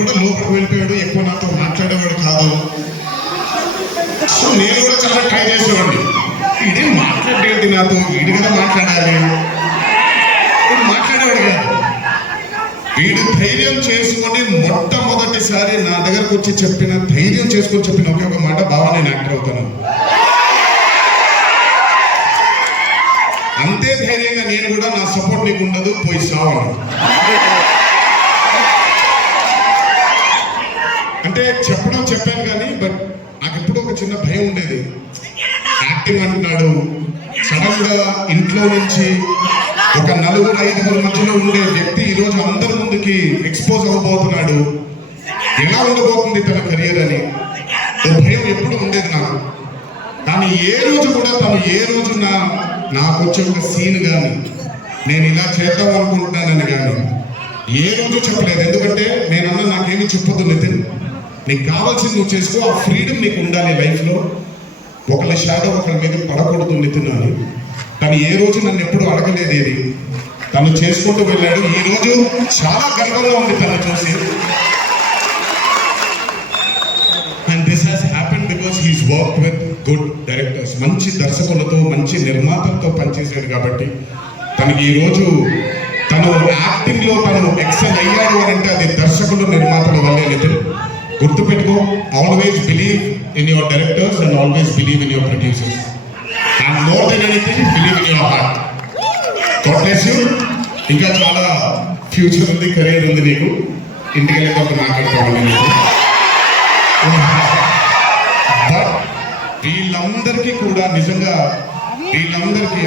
కూడా లోపలికి వెళ్ళిపోయాడు ఎక్కువ నాతో మాట్లాడేవాడు కాదు. సో నేను కూడా చాలా ట్రై చేసేవాడిని. ఇదే మాట్లాడేది నాతో? వీడి కదా మాట్లాడాలి. మాట్లాడేవాడు కాదు. వీడు ధైర్యం చేసుకొని మొట్టమొదటిసారి నా దగ్గరకు వచ్చి చెప్పిన ధైర్యం చేసుకొని చెప్పిన ఒకే ఒక మాట బావా నేను యాక్టర్ అవుతాను. అంతే ధైర్యంగా నేను కూడా నా సపోర్ట్ నీకు ఉండదు పోయి సావాడు అంటే చెప్పడం చెప్పాను కానీ బట్ నాకు ఎప్పుడూ ఒక చిన్న భయం ఉండేది. యాక్టింగ్ అంటున్నాడు సడన్గా ఇంట్లో నుంచి ఒక నలుగురు ఐదుగురు మధ్యలో ఉండే వ్యక్తి ఈ రోజు అందరి ముందుకి ఎక్స్పోజ్ అవ్వబోతున్నాడు ఎలా ఉండబోతుంది తన కెరియర్ అని. ఓ భయం ఎప్పుడు ఉండేది నాకు. కానీ ఏ రోజు కూడా తను ఏ రోజు నా నాకు వచ్చే ఒక సీన్ కానీ నేను ఇలా చేద్దాం అనుకుంటున్నానని కానీ ఏ రోజు చెప్పలేదు. ఎందుకంటే నేను అన్న నాకేమీ చెప్పొద్దు నితిన్. నీకు కావాల్సింది నువ్వు చేసుకో ఆ ఫ్రీడమ్ నీకు ఉండాలి లైఫ్లో ఒకళ్ళ షాడో ఒకళ్ళ మీద పడకూడదు నితిన్ తను ఏ రోజు నన్ను ఎప్పుడు అడగలేదు ఏది? తను చేసుకుంటూ వెళ్ళాడు. ఈ రోజు చాలా గర్వంగా ఉంది తను చూసి. And this has happen because he's work with good directors మంచి దర్శకులతో మంచి నిర్మాతలతో పనిచేశాడు కాబట్టి తనకి ఈరోజు తను యాక్టింగ్లో తను ఎక్సెల్ అయ్యాడు అని అంటే అది దర్శకులు నిర్మాతల వల్లే నితిన్ గుర్తుపెట్టుకో always believe in your directors and always believe in your producers and more than anything believe in your heart God you ఇంకా చాలా ఫ్యూచర్ ఉంది కెరీర్ ఉంది నీకు. ఇంటికి వెళ్ళేటప్పుడు మాట్లాడుకోవాలి నీకు. బట్ వీళ్ళందరికీ కూడా నిజంగా వీళ్ళందరికీ